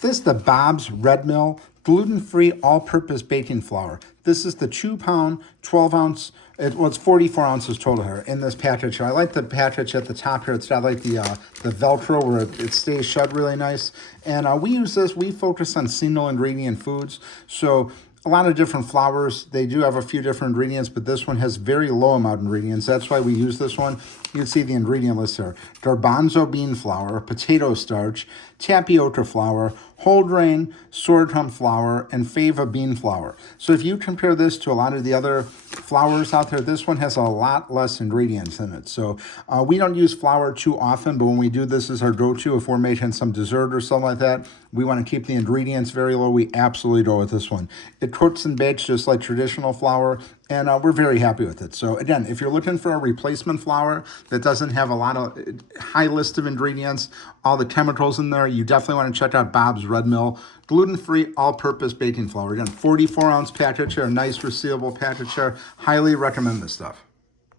This is the Bob's Red Mill gluten-free all-purpose baking flour. This is the 2-pound, 12-ounce, it's 44 ounces total here in this package here. I like the package at the top here. It's got like the Velcro where it stays shut really nice. And we use this, we focus on single ingredient foods. So a lot of different flours. They do have a few different ingredients, but this one has very low amount of ingredients. That's why we use this one. You can see the ingredient list here. Garbanzo bean flour, potato starch, tapioca flour, whole grain, sorghum flour, and fava bean flour. So if you compare this to a lot of the other flours out there, this one has a lot less ingredients in it. So we don't use flour too often, but when we do this as our go-to, if we're making some dessert or something like that, we want to keep the ingredients very low. We absolutely go with this one. It cooks and bakes just like traditional flour, and we're very happy with it. So again, if you're looking for a replacement flour that doesn't have a lot of high list of ingredients, all the chemicals in there, you definitely want to check out Bob's Red Mill gluten-free all-purpose baking flour. Again, 44-ounce package here, a nice resealable package here. Highly recommend this stuff.